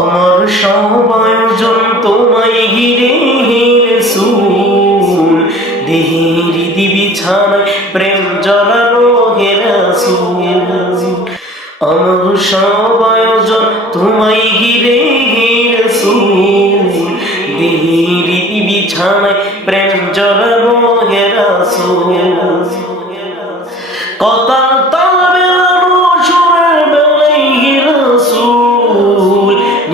আমার সব আয়োজন তোমায় ঘিরে হে রাসূল, দেহের বিছানায় প্রেম জড়ানো হে রাসূল। আমার সব আয়োজন তোমায় ঘিরে হে রাসূল, দেহের বিছানায় প্রেম জড়ানো হে রাসূল। কথা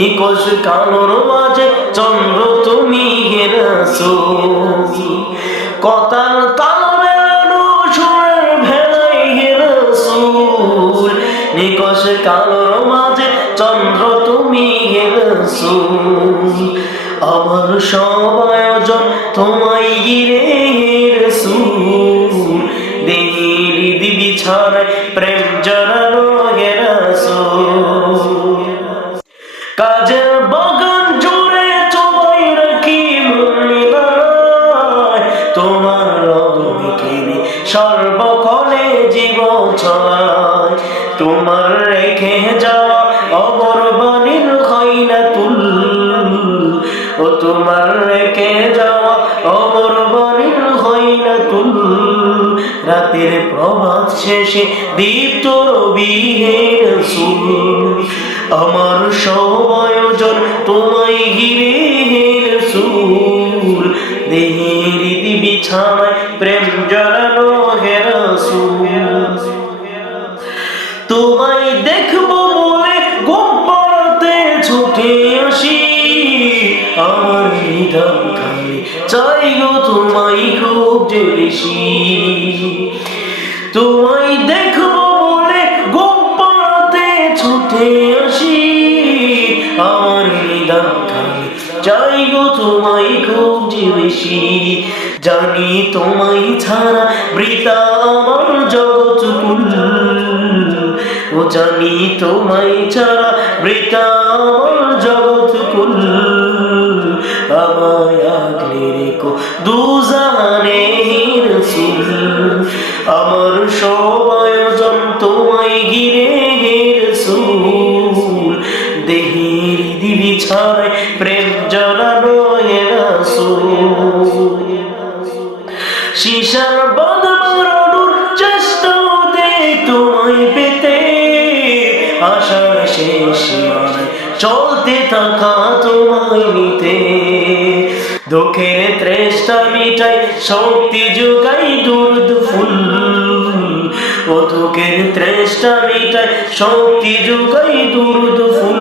নিকষ কালোর মাঝে চন্দ্র তুমি হে রাসূল, কথার তাল মেলানো সুরের ভেলায় হে রাসূল, নিকষ কালোর মাঝে চন্দ্র তুমি হে রাসূল। আমার সব আয়োজন তোমায় ঘিরে হে রাসূল, দেহের বিছানায় প্রেম জড়ানো হে রাসূল। কাজের বাগান জুড়ে চোবাই রাখি মনিলায়, তোমার রদমিকেনে সর্বক্ষণে জীবন ছড়ায়। তোমার রেখে যাওয়া অমরবাণীর খয়নাতুল, ও তোমার রেখে যাওয়া অমরবাণীর খয়নাতুল, রাতের প্রভাত শেষে দীপ্ত রবি হে রাসূল। আমার সব আয়োজন তোমায় ঘিরে হে রাসূল, দেহের বিছানায় প্রেম জড়ানো হে রাসূল। তোমায় দেখবো বলে ঘুম পড়তে ছুটে আসি, আমার হৃদয় খালি চাই গো তোমায় খুব যে বেশি। তোমায় দেখবো বলে ঘুম পড়তে ছুটে আসি, আমার হৃদয় খালি চাই গো তোমায় খুব যে বেশি। জানি তোমায় ছাড়া বৃথা আমার জগৎকুল, ও জানি তোমায় ছাড়া বৃথা আমার জগৎকুল। আমায় আগলে রেখো দুজাহানে হে রাসূল, আমার সব আয়োজন তোমায় ঘিরে হে রাসূল, দেহের বিছানায় প্রেম জড়ানো হে রাসূল। শিশার বাঁধানোর চেষ্টা তোমায় পেতে, আশার শেষ সীমানায় চলতে থাকা তোমায় নিতে। দুঃখের তৃষ্ণা মিটাই শক্তি যোগাই দুর্দ ফুল, ও দুঃখের তৃষ্ণা মিটাই শক্তি যোগাই দুর্দ ফুল।